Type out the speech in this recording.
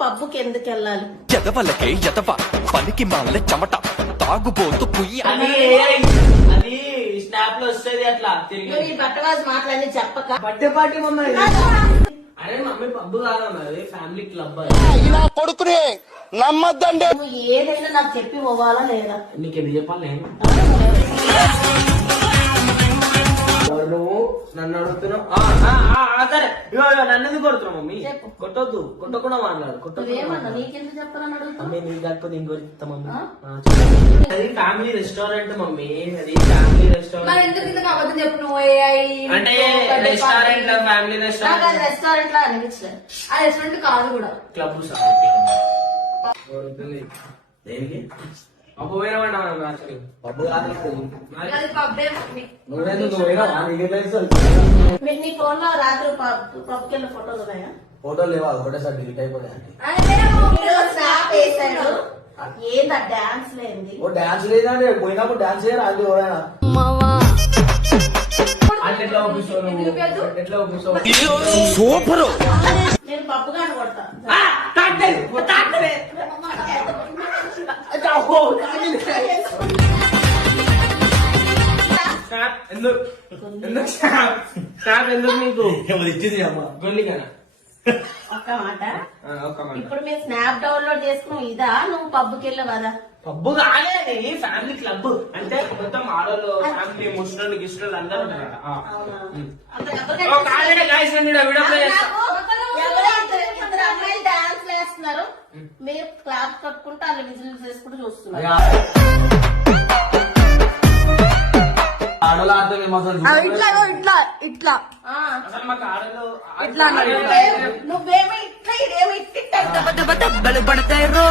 పబ్బుకి ఎందుకు వెళ్ళాలి? ఎదవలకే ఎదవ పనికి మాల చెమట తాగుబోతు పుయ్య. అది స్నాప్ లో వస్తుంది అట్లా తిరిగి. నువ్వు ఈ బట్టవాజ్ మాటలన్నీ చెప్పక. Birthday party mummy. అరే మమ్మీ పబ్బు కాదమ్మా, అది ఫ్యామిలీ క్లబ్. ఇలా కొడుకుని నమ్మద్దండి. నువ్వు ఏదైనా నాకు చెప్పి పోవాలా లేదా? నీకు ఎందుకు చెప్పాలి నేను? నువ్వు నన్ను అడుగుతున్నావు. సరే నన్ను ఎందుకు కొడుతున్నావు మమ్మీ? చెప్పు. కొట్టొద్దు, కొట్టకుండా మాట్లాడు. నువ్వేమన్నా నీకెందుకు చెప్పాలని అడుగుతావు? మమ్మీ నీకు కాకపోతే ఇంకోటి ఇస్తా మమ్మీ. అది ఫ్యామిలీ రెస్టారెంట్ మమ్మీ, అది ఫ్యామిలీ రెస్టారెంట్. మరి ఎందుకు ఇంతకు అబద్ధం చెప్పు నువ్వు? అంటే రెస్టారెంట్ ఫ్యామిలీ రెస్టారెంట్. రెస్టారెంట్ లా అనిపించలేదు. ఆ రెస్టారెంట్ కాదు కూడా, క్లబ్. దేనికి పప్పు పోయినామంటా పప్పు కాదు. అది పబ్బే. నీ ఫోన్ లో రాత్రి పప్పుకెళ్ళిన ఫోటోలు ఉన్నాయా? ఫోటోలు లేవా? ఒకటేసారి డిలీట్ అయిపోయాయి. స్నాప్ వేసాడు. ఏందా డాన్స్ లేని? ఓ డాన్స్ లేదండి, పోయినప్పుడు డాన్స్ చేయరా? అది ఎవరైనా ఎట్లా ఒప్పిస్తావు? ఎట్లా ఒప్పిస్తావు? సూపర్. నేను పప్పు కాని కొడతా. ఎందుకు నీకు ఇచ్చింది అమ్మ గొల్లిగానా? ఒక్క మాట, ఇప్పుడు మేము స్నాప్ డౌన్లోడ్ చేసుకున్నాం ఇదా? నువ్వు పబ్బుకి వెళ్ళావు కదా? పబ్బు కాలేదు, ఫ్యామిలీ క్లబ్. అంటే మొత్తం ఆడోళ్ళు ఫ్యామిలీ ముస్లింలు గిస్టులు అందరూ ఉంటారు. ఇద్దరు అమ్మాయిలు డాన్స్ వేస్తున్నారు, మీరు క్లాప్ కట్టుకుంటూ వాళ్ళు విజిల్ చేసుకుంటూ చూస్తున్నారు. ఆడోళ్ళు ఆడితే మేము అసలు ఇట్లా ఇట్లా అసలు మాకు ఆడోళ్ళు నువ్వేమో ఇట్లా ఇదేమో ఇట్లా దెబ్బలు పడతాయి రో